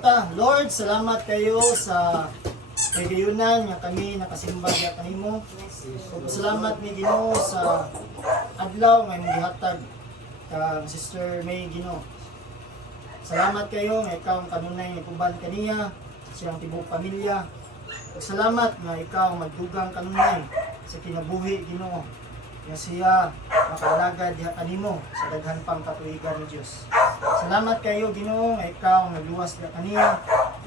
ta. Lord, salamat kayo sa kagayunan nga kami nakasimba diha kanimo. Ug salamat ni Ginoo sa adlaw nga imong gihatag kang Sister May Ginoo. Salamat kayo nga ikaw ang kanunay nga kuban kaniya, siyang tibuok pamilya. Ug salamat nga ikaw magdugang kanunay sa kinabuhi Ginoo. Nga siya makalaga diha kanimo sa daghan pang katuigan ni Dios. Salamat kayo Ginoo nga ikaw nagluwas diha kaniya.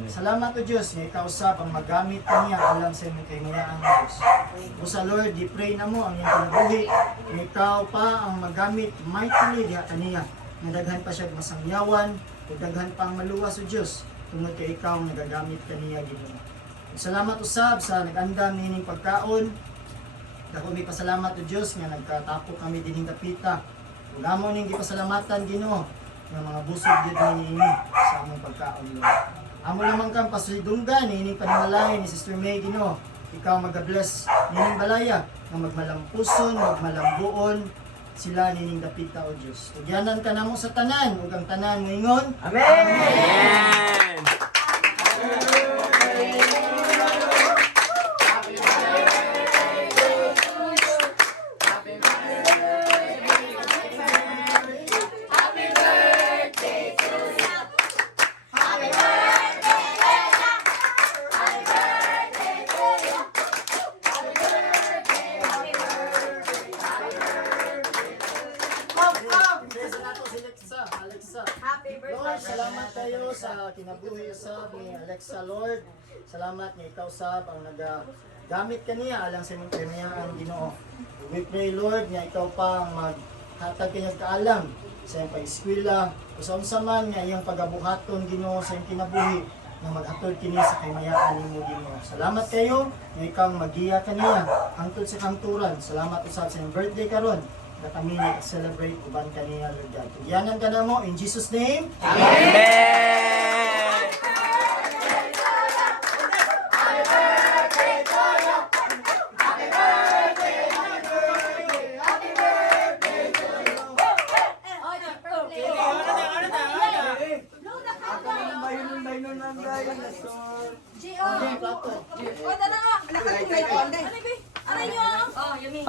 Salamat o Diyos nga ikaw usab ang magamit kaniya alang sa imong kahimayaan Diyos. O sa Lord, di pray na mo ang iyong kinabuhi nga ikaw pa ang magamit mightily diha kaniya. Nga daghan pa siya masangyawan o daghan pang maluwas o Diyos tungod kay ikaw nga nagagamit kaniya Ginoo. Salamat usab sa nag-andam nining pagkaon. Dako mi pasalamat o Diyos nga nagkatapok kami dining kapita. Ug amo ning gipasalamatan Ginoo nga mga busog gid niini sa among pagkaon Lord. Amo lamang kang pasidunggan nining pananalay ni Sister May Ginoo. Ikaw mag-bless nining balaya nga magmalampuson, magmalambuon sila nining dapita o Diyos. Tugyanan ka namo sa tanan ug ang tanan moingon. Amen! Amen! Alexa. Lord, salamat tayo sa kinabuhi usab ni Alexa Lord. Salamat nga ikaw sab ang nagagamit kaniya alang sa imong kahimayaan Ginoo. We pray Lord nga ikaw pa ang maghatag kanyang kaalam sa iyong pag-eskwela o sa unsa man nga iyong pagabuhaton Ginoo sa iyong kinabuhi nga maghatod kini sa kahimayaan nimo Ginoo. Salamat kayo nga ikaw ang magiya kaniya hangtod sa kanturan. Salamat usab sa iyong birthday karon na kami nag-celebrate uban kanina Lord God. Tugyanan ka na mo in Jesus name. Amen!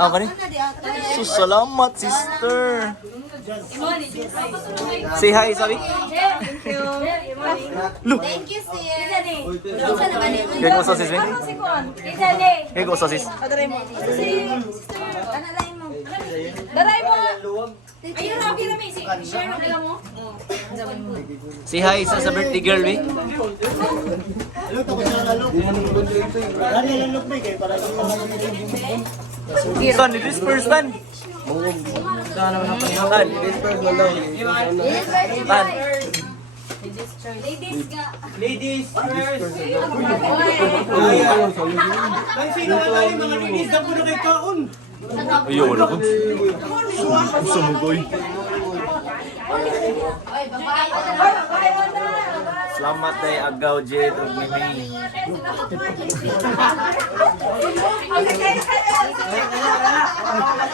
Ah, kani? So, salamat, sister. Say hi, sabi. Look. Thank you, sis. Kaya ko sosis, Ben? Kaya ko sosis. Ayun, okay na, Macy. Share na lang mo. Say hi sa birthday girl, Ben. Hello, tapos na lalok. Rani lalok ba kay para Son, it is first time. Saan naman ang panginoon? Tan. Ladies ka. Ladies first! Ay, sino ka tayo mga ladies? Dapo na kay kaon! Ayaw, wala ko. Sumugoy. Ay, babae. Selamat day agaw, Jet. Mimi.